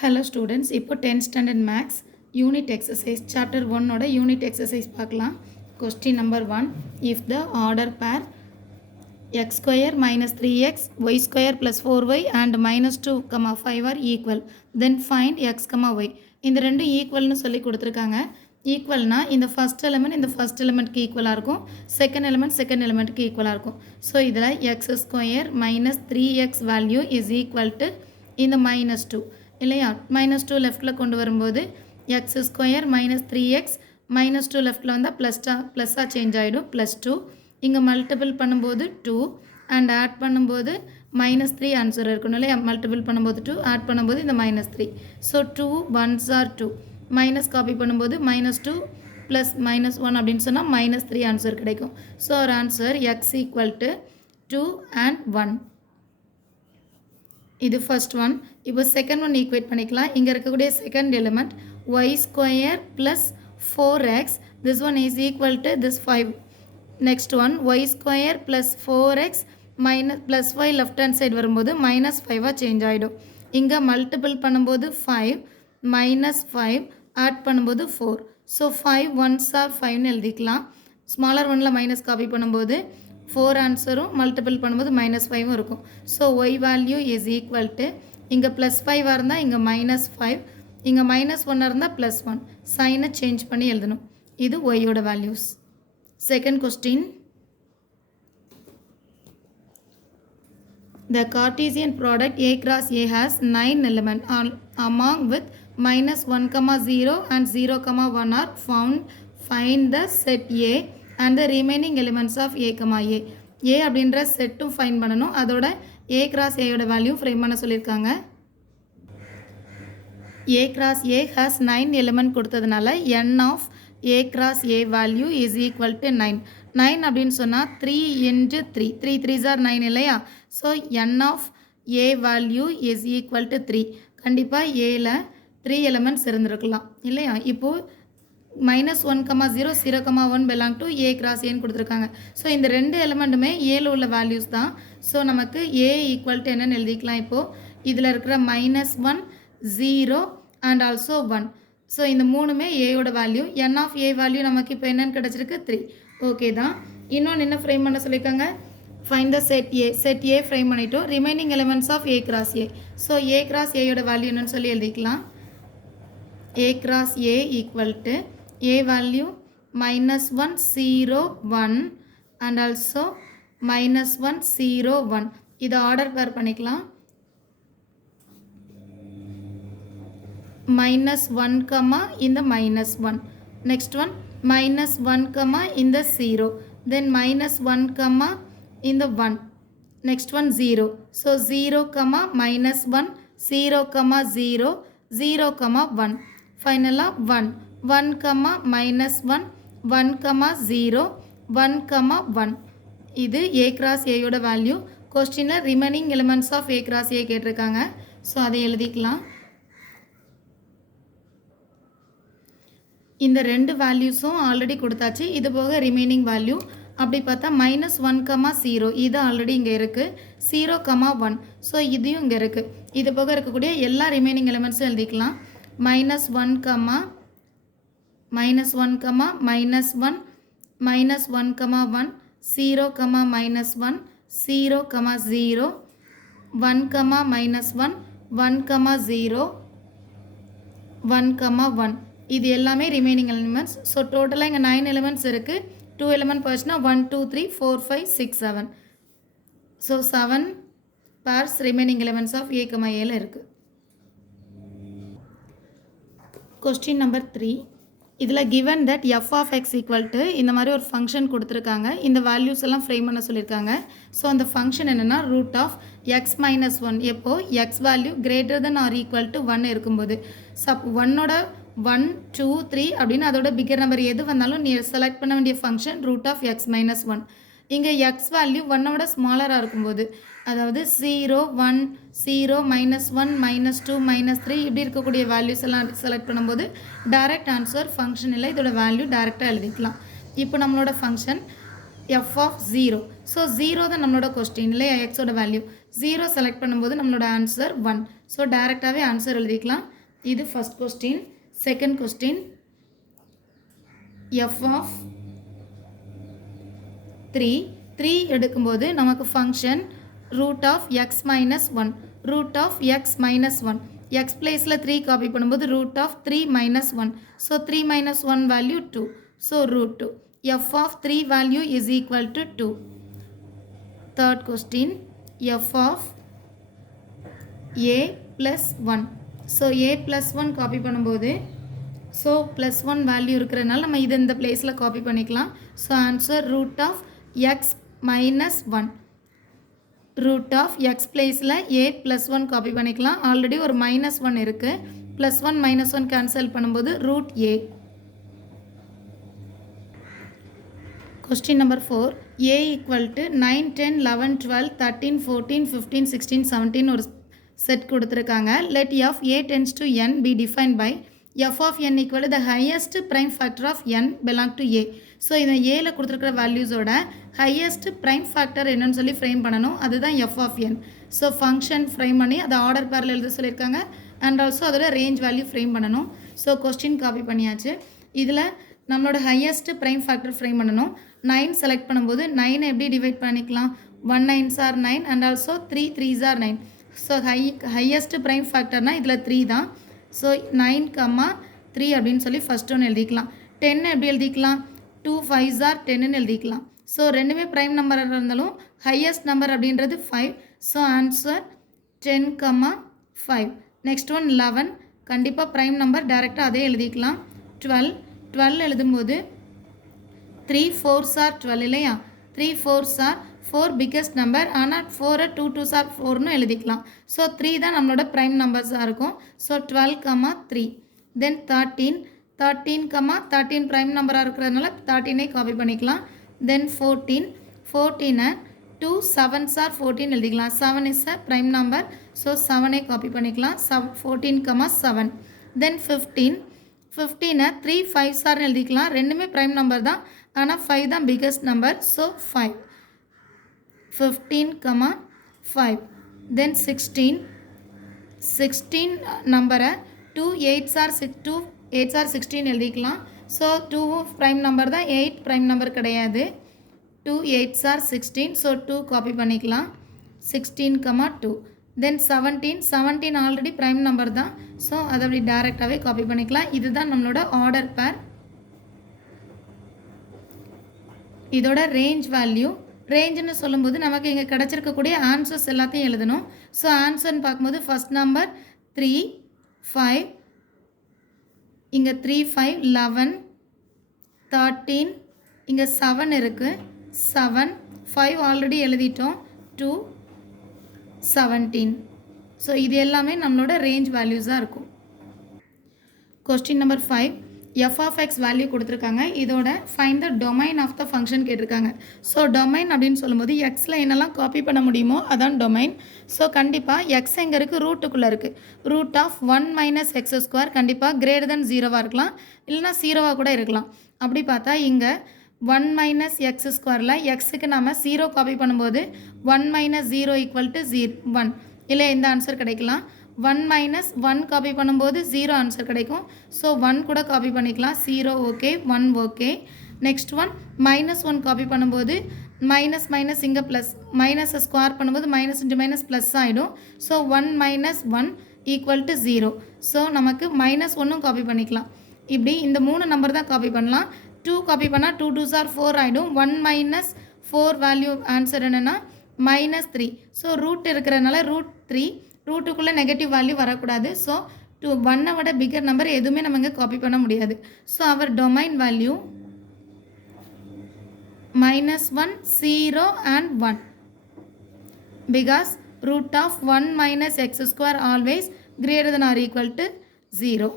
Hello students, இப்போ 10th standard max unit exercise chapter 1 ஓட unit exercise பார்க்கலாம். Question number 1, if the order pair x square minus 3x y square plus 4y and minus 2, 5 are equal, then find x, y. இந்த ரெண்டு ஈக்குவல்னு சொல்லி கொடுத்துருக்காங்க. ஈக்குவல்னா இந்த first element இந்த first எலிமெண்ட்க்கு ஈக்குவலாக இருக்கும், செகண்ட் எலிமெண்ட்டுக்கு ஈக்குவலாக இருக்கும். ஸோ இதில் X square minus 3x value is equal to இந்த மைனஸ் 2 இல்லையா. -2 லெஃப்ட்டில் கொண்டு வரும்போது எக்ஸ் ஸ்கொயர் மைனஸ் 3x -2 லெஃப்ட்டில் வந்தால் ப்ளஸ்ஸாக சேஞ்ச் ஆகிடும், +2. இங்கே மல்டிபிள் பண்ணும்போது 2 அண்ட் ஆட் பண்ணும்போது -3 ஆன்சர் இருக்கணும் இல்லையா. மல்டிபிள் பண்ணும்போது 2, ஆட் பண்ணும்போது இந்த -3. So 2 1s are 2, minus copy பண்ணும்போது -2 ப்ளஸ் -1 அப்படின்னு சொன்னால் -3 ஆன்சர் கிடைக்கும். ஸோ ஒரு answer X equal to 2 and 1. இது ஃபர்ஸ்ட் ஒன். இப்போ செகண்ட் ஒன் ஈக்குவேட் பண்ணிக்கலாம். இங்கே இருக்கக்கூடிய second element y square plus 4x, this one is equal to this 5. Next one y square plus 4x minus plus 5 left hand side வரும்போது -5 change ஆகிடும். இங்கே multiple பண்ணும்போது 5 -5 add பண்ணும்போது 4. So 5 1s are 5ன்னு எழுதிக்கலாம். Smaller ஒன்னில் மைனஸ் காப்பி பண்ணும்போது 4 ஆன்சரும் multiple பண்ணும்போது -5 இருக்கும். So y value is equal to இங்கே +5 இருந்தால் இங்கே -5, இங்கே -1 இருந்தால் +1. சைனை சேஞ்ச் பண்ணி எழுதணும். இது ஒய்யோட values. Second question, the Cartesian product A cross A has 9 elements among with -1, 0 and 0, 1 are found. Find the set A and the remaining elements of A, A. A அப்படின்ற செட்டும் ஃபைன் பண்ணணும், அதோட A cross A யோட value frame பண்ண சொல்லியிருக்காங்க. A cross A has 9 element கொடுத்ததுனால n of A cross A value is equal to 9. 9 அப்படின்னு சொன்னால் 3 into 3, 3 3s are 9 இல்லையா. So n of A value is equal to 3. கண்டிப்பாக Aல 3 elements இருந்திருக்கலாம் இல்லையா. இப்போது -1, 0, 0, 1 belong to A cross Aன்னு கொடுத்துருக்காங்க. ஸோ இந்த ரெண்டு எலிமெண்ட்டுமே ஏல உள்ள வேல்யூஸ் தான். ஸோ நமக்கு A ஈக்குவல் டு என்னன்னு எழுதிக்கலாம். இப்போது இதில் இருக்கிற -1, 0 அண்ட் ஆல்சோ 1. ஸோ இந்த மூணுமே ஏயோட value. n of A value நமக்கு இப்போ என்னென்னு கிடச்சிருக்கு 3. ஓகே தான். இன்னொன்று என்ன ஃப்ரேம் பண்ண சொல்லியிருக்காங்க, find the set A frame பண்ணிட்டோம். Remaining elements of A cross A. So A cross Aயோட வேல்யூ என்னன்னு சொல்லி எழுதிக்கலாம். A cross A equal to A value -1, 0, 1 and also -1, 0, 1. இது ஆர்டர் பேர் பண்ணிக்கலாம். -1, இந்த -1. நெக்ஸ்ட் ஒன் -1, இந்த 0. தென் -1, இந்த 1. Next one 0. ஸோ 0, -1, 0, 0, 0, 1. ஃபைனலாக 1. 1, -1, 1, 0, 1, 1. இது A cross A யோட வேல்யூ. கொஸ்டினில் remaining elements of A cross A கேட்டிருக்காங்க. ஸோ அதை எழுதிக்கலாம். இந்த ரெண்டு வேல்யூஸும் ஆல்ரெடி கொடுத்தாச்சு. இது போக ரிமைனிங் வேல்யூ அப்படி பார்த்தா -1, 0 இது ஆல்ரெடி இங்கே இருக்குது. 0, 1 ஸோ இதையும் இங்கே இருக்குது. இது போக இருக்கக்கூடிய எல்லா ரிமைனிங் எலிமெண்ட்ஸும் எழுதிக்கலாம். -1, -1, -1, -1, 0, -1, 0, -1, 0, 0, 1, -1, 1, 0, 1, 1. இது எல்லாமே ரிமைனிங் எலிமெண்ட்ஸ். ஸோ டோட்டலாக இங்கே 9 எலிமெண்ட்ஸ் இருக்குது. 2 எலிமெண்ட் போச்சுன்னா 1 2 3 4 5 6 7. So 7 pairs remaining elements of A, Aல இருக்குது. கொஸ்டின் நம்பர் 3, இதில் given that f of x equal to இந்த மாதிரி ஒரு ஃபங்க்ஷன் கொடுத்துருக்காங்க. இந்த வேல்யூஸ் எல்லாம் ஃப்ரேம் பண்ண சொல்லியிருக்காங்க. ஸோ அந்த ஃபங்க்ஷன் என்னென்னா ரூட் ஆஃப் x - 1. எப்போது x value greater than or equal to 1 இருக்கும்போது, 1ஓட 1 2 3 அப்படின்னு அதோட பிக்கர் நம்பர் எது வந்தாலும் நீ செலக்ட் பண்ண வேண்டிய ஃபங்க்ஷன் ரூட் ஆஃப் x - 1. இங்கே எக்ஸ் வேல்யூ 1ஓட ஸ்மாலராக இருக்கும்போது, அதாவது 0 1 0 -1 -2 -3 இப்படி இருக்கக்கூடிய வேல்யூஸ் எல்லாம் செலக்ட் பண்ணும்போது டைரக்ட் ஆன்சர் ஃபங்க்ஷன் இல்லை, இதோட வேல்யூ டைரெக்டாக எழுதிக்கலாம். இப்போ நம்மளோட ஃபங்க்ஷன் f of 0. ஸோ 0 தான் நம்மளோட கொஸ்டின் இல்லையா. எக்ஸோட வேல்யூ 0 செலக்ட் பண்ணும்போது நம்மளோட ஆன்சர் 1. ஸோ டைரெக்டாகவே ஆன்சர் எழுதிக்கலாம். இது first question. Second question, f of 3 எடுக்கும்போது நமக்கு function root of x minus one, root of x minus one, x பிளேஸில் 3 காப்பி பண்ணும்போது root of 3 minus one, so 3 minus one value 2, so root 2. f of 3 value is equal to 2. Third question, f of a plus 1. So a plus 1 copy பண்ணும்போது so plus 1 value இருக்கிறதுனால நம்ம இது இந்த பிளேஸில் copy பண்ணிக்கலாம். So answer root of x minus one, root of x பிளேஸில் a plus 1 copy பண்ணிக்கலாம். Already ஒரு மைனஸ் 1 இருக்குது, ப்ளஸ் 1 மைனஸ் 1 கேன்சல் பண்ணும்போது root a. Question number 4, a equal to 9, 10, 11, 12, 13, 14, 15, 16, 17 ஒரு செட் கொடுத்துருக்காங்க. Let f a tends to n be defined by f of n equal to the highest prime factor of n belong to a. So இந்த ஏல கொடுத்துருக்கிற வேல்யூஸோட highest prime factor என்னன்னு சொல்லி frame பண்ணணும், அதுதான் f of n. So function frame பண்ணி அதை order பேரில் எழுத சொல்லியிருக்காங்க. அண்ட் ஆல்சோ அதோட ரேஞ்ச் வேல்யூ ஃப்ரேம் பண்ணணும். ஸோ கொஸ்டின் காப்பி பண்ணியாச்சு. இதில் நம்மளோட ஹையஸ்ட் ப்ரைம் ஃபேக்டர் ஃப்ரேம் பண்ணணும். 9 செலக்ட் பண்ணும்போது 9 எப்படி டிவைட் பண்ணிக்கலாம், 1 9s are 9 and also 3 3s are 9. So highest prime ஃபேக்டர்னால் இதில் 3 தான். ஸோ 9, 3 அப்படின்னு சொல்லி ஃபஸ்ட் ஒன்று எழுதிக்கலாம். 10 எப்படி எழுதிக்கலாம், 2 5s are 10ன்னு எழுதிக்கலாம். ஸோ ரெண்டுமே ப்ரைம் நம்பராக இருந்தாலும் ஹையஸ்ட் நம்பர் அப்படின்றது 5. So answer 10, 5. நெக்ஸ்ட் ஒன் 11, கண்டிப்பாக ப்ரைம் நம்பர் டைரெக்டாக அதே எழுதிக்கலாம். 12 எழுதும்போது 3 4s are 12 இல்லையா, 3 4s are 4 பிக்கஸ்ட் நம்பர், ஆனால் 4 2 2s are 4ன்னு எழுதிக்கலாம். ஸோ 3 தான் நம்மளோட ப்ரைம் நம்பர்ஸாக இருக்கும். ஸோ 12, 3. தென் 13 13 ப்ரைம் நம்பராக இருக்கிறதுனால 13ஐ காப்பி பண்ணிக்கலாம். தென் 14 2 7s are 14 எழுதிக்கலாம். 7 is a prime number, so 7ஐ காப்பி பண்ணிக்கலாம். 14, 7. தென் 15 3 5s are எழுதிக்கலாம். ரெண்டுமே ப்ரைம் நம்பர் தான், ஆனால் 5 தான் பிக்கஸ்ட் நம்பர், ஸோ 5. 15, 5. தென் 16 நம்பரை 2 8s are 16 எழுதிக்கலாம். ஸோ 2 ப்ரைம் நம்பர் தான், 8 ப்ரைம் நம்பர் கிடையாது. 2 8s are 16, ஸோ 2 காப்பி பண்ணிக்கலாம். 16, 2. தென் 17 ஆல்ரெடி ப்ரைம் நம்பர் தான், ஸோ அதை அப்படி டைரெக்டாகவே காப்பி பண்ணிக்கலாம். இதுதான் நம்மளோட ஆர்டர் பேர். இதோட ரேஞ்ச் வேல்யூ, ரேஞ்சுன்னு சொல்லும்போது நமக்கு இங்கே கிடச்சிருக்கக்கூடிய ஆன்சர்ஸ் எல்லாத்தையும் எழுதணும். ஸோ ஆன்சர்னு பார்க்கும்போது ஃபஸ்ட் நம்பர் 3 5, இங்கே 3 5 11 13, இங்கே 7 இருக்குது 7 5 ஆல்ரெடி எழுதிட்டோம், 2 17. ஸோ இது எல்லாமே நம்மளோட ரேஞ்ச் வேல்யூஸாக இருக்கும். Question number 5, f of x value கொடுத்துருக்காங்க. இதோட find the domain of the function கேட்டிருக்காங்க. ஸோ டொமைன் அப்படின்னு சொல்லும்போது எக்ஸில் என்னெல்லாம் காப்பி பண்ண முடியுமோ அதான் டொமைன். ஸோ கண்டிப்பாக எக்ஸ் எங்கே இருக்குது, ரூட்டுக்குள்ளே இருக்குது. Root of 1 minus x square கண்டிப்பாக கிரேட்டர் தென் 0வாக இருக்கலாம், இல்லைனா 0வாக கூட இருக்கலாம். அப்படி பார்த்தா இங்கே 1 மைனஸ் எக்ஸ் ஸ்கொயரில் எக்ஸுக்கு நம்ம 0 காப்பி பண்ணும்போது 1 மைனஸ் 0 ஈக்குவல் டு 1 இல்லை எந்த ஆன்சர் கிடைக்கலாம். 1 மைனஸ் 1 காப்பி பண்ணும்போது 0 ஆன்சர் கிடைக்கும். ஸோ 1 கூட காப்பி பண்ணிக்கலாம். 0 okay, 1 okay. Next one -1 copy பண்ணும்போது மைனஸ் மைனஸ் இங்கே ப்ளஸ், மைனஸை ஸ்கொயர் பண்ணும்போது மைனஸ் இன்ட்டு மைனஸ் ப்ளஸ் ஆகிடும். So 1 minus 1 equal to 0. So நமக்கு -1ம் காப்பி பண்ணிக்கலாம். இப்படி இந்த 3 நம்பர் தான் காப்பி பண்ணலாம். 2 காப்பி பண்ணால் 2 2s are 4 ஆகிடும். 1 மைனஸ் 4 வேல்யூ ஆன்சர் என்னென்னா -3. ஸோ ரூட் இருக்கிறதுனால √3, ரூட்டுக்குள்ளே நெகட்டிவ் வேல்யூ வரக்கூடாது. ஸோ 1 விட பிகர் நம்பர் எதுவுமே நம்ம இங்கே காப்பி பண்ண முடியாது. So our domain value -1 0 and 1 because root of 1 minus x square always greater than or equal to 0.